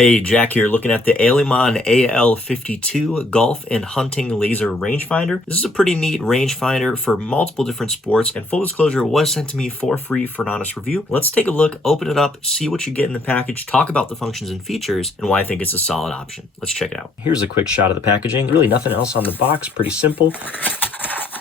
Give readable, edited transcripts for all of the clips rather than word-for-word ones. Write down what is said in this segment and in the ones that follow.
Hey, Jack here, looking at the AILEMON AL52 Golf and Hunting Laser Rangefinder. This is a pretty neat rangefinder for multiple different sports, and full disclosure, it was sent to me for free for an honest review. Let's take a look, open it up, see what you get in the package, talk about the functions and features, and why I think it's a solid option. Let's check it out. Here's a quick shot of the packaging. Really nothing else on the box, pretty simple.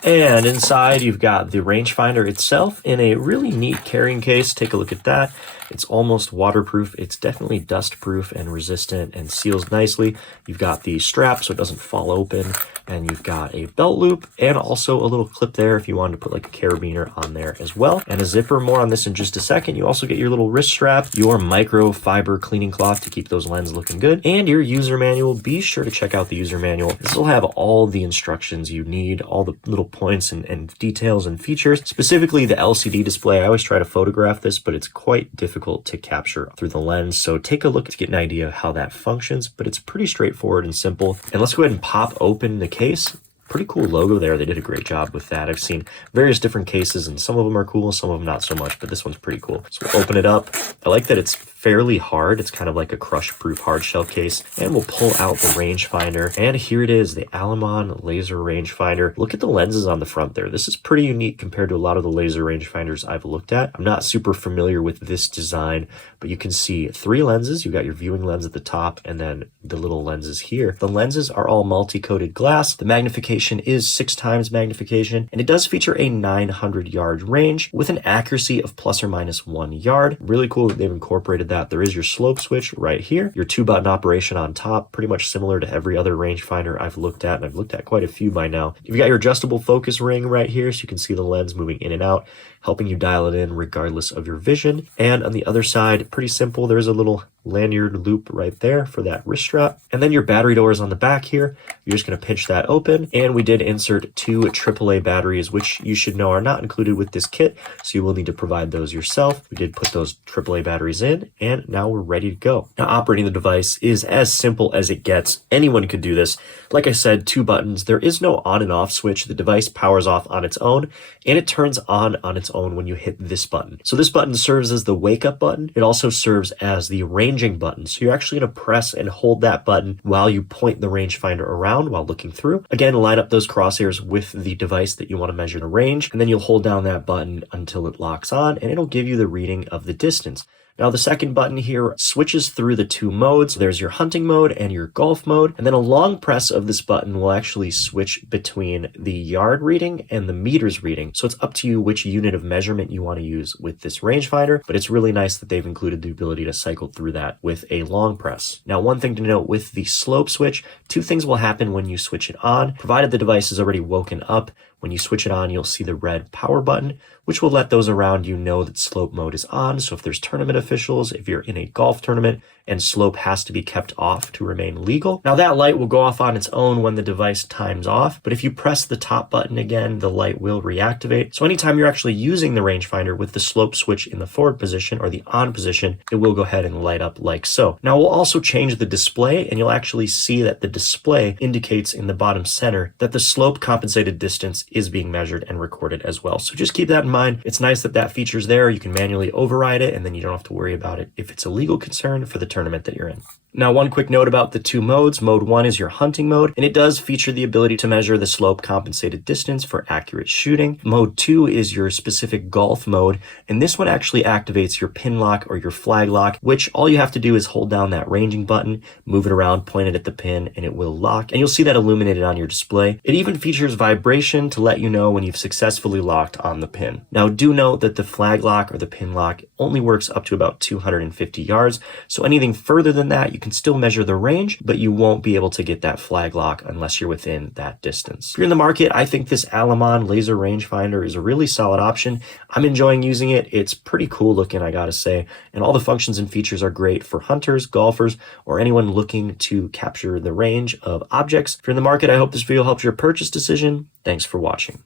And inside you've got the rangefinder itself in a really neat carrying case. Take a look at that. It's almost waterproof. It's definitely dust proof and resistant and seals nicely. You've got the strap so it doesn't fall open, and you've got a belt loop and also a little clip there if you wanted to put like a carabiner on there as well, and a zipper. More on this in just a second. You also get your little wrist strap, your microfiber cleaning cloth to keep those lenses looking good, and your user manual. Be sure to check out the user manual. This will have all the instructions you need, all the little points and details and features. Specifically the LCD display. I always try to photograph this, but it's quite difficult to capture through the lens, so take a look to get an idea of how that functions, but it's pretty straightforward and simple. And let's go ahead and pop open the case. Pretty cool logo there. They did a great job with that. I've seen various different cases, and some of them are cool, some of them not so much, but this one's pretty cool. So we'll open it up. I like that it's fairly hard. It's kind of like a crush-proof hard shell case. And we'll pull out the rangefinder. And here it is, the AILEMON laser rangefinder. Look at the lenses on the front there. This is pretty unique compared to a lot of the laser rangefinders I've looked at. I'm not super familiar with this design, but you can see 3 lenses. You got your viewing lens at the top and then the little lenses here. The lenses are all multi-coated glass. The magnification is 6 times magnification, and it does feature a 900-yard range with an accuracy of plus or minus 1 yard. Really cool that they've incorporated that. There is your slope switch right here, your 2-button operation on top, pretty much similar to every other rangefinder I've looked at, and I've looked at quite a few by now. You've got your adjustable focus ring right here, so you can see the lens moving in and out, helping you dial it in regardless of your vision. And on the other side, pretty simple, there's a little lanyard loop right there for that wrist strap. And then your battery doors on the back here, you're just going to pinch that open. And we did insert 2 AAA batteries, which you should know are not included with this kit, so you will need to provide those yourself. We did put those AAA batteries in, and now we're ready to go. Now, operating the device is as simple as it gets. Anyone could do this. Like I said, 2 buttons. There is no on and off switch. The device powers off on its own, and it turns on its own when you hit this button. So this button serves as the wake up button. It also serves as the ranging button. So you're actually going to press and hold that button while you point the rangefinder around while looking through. Again, line up those crosshairs with the device that you want to measure the range, and then you'll hold down that button until it locks on, and it'll give you the reading of the distance. Now the second button here switches through the 2 modes. There's your hunting mode and your golf mode. And then a long press of this button will actually switch between the yard reading and the meters reading. So it's up to you which unit of measurement you want to use with this rangefinder, but it's really nice that they've included the ability to cycle through that with a long press. Now, one thing to note with the slope switch, 2 things will happen when you switch it on, provided the device is already woken up. When you switch it on, you'll see the red power button, which will let those around you know that slope mode is on. So if there's tournament officials, if you're in a golf tournament and slope has to be kept off to remain legal. Now that light will go off on its own when the device times off, but if you press the top button again, the light will reactivate. So anytime you're actually using the rangefinder with the slope switch in the forward position or the on position, it will go ahead and light up like so. Now we'll also change the display, and you'll actually see that the display indicates in the bottom center that the slope compensated distance is being measured and recorded as well. So just keep that in mind. It's nice that that feature's there. You can manually override it, and then you don't have to worry about it if it's a legal concern for the tournament that you're in. Now, one quick note about the 2 modes. Mode 1 is your hunting mode, and it does feature the ability to measure the slope compensated distance for accurate shooting. Mode 2 is your specific golf mode, and this one actually activates your pin lock or your flag lock, which all you have to do is hold down that ranging button, move it around, point it at the pin, and it will lock, and you'll see that illuminated on your display. It even features vibration to let you know when you've successfully locked on the pin. Now, do note that the flag lock or the pin lock only works up to about 250 yards, so anything further than that, you can still measure the range, but you won't be able to get that flag lock unless you're within that distance. If you're in the market, I think this AILEMON laser rangefinder is a really solid option. I'm enjoying using it. It's pretty cool looking, I gotta say, and all the functions and features are great for hunters, golfers, or anyone looking to capture the range of objects. If you're in the market, I hope this video helps your purchase decision. Thanks for watching.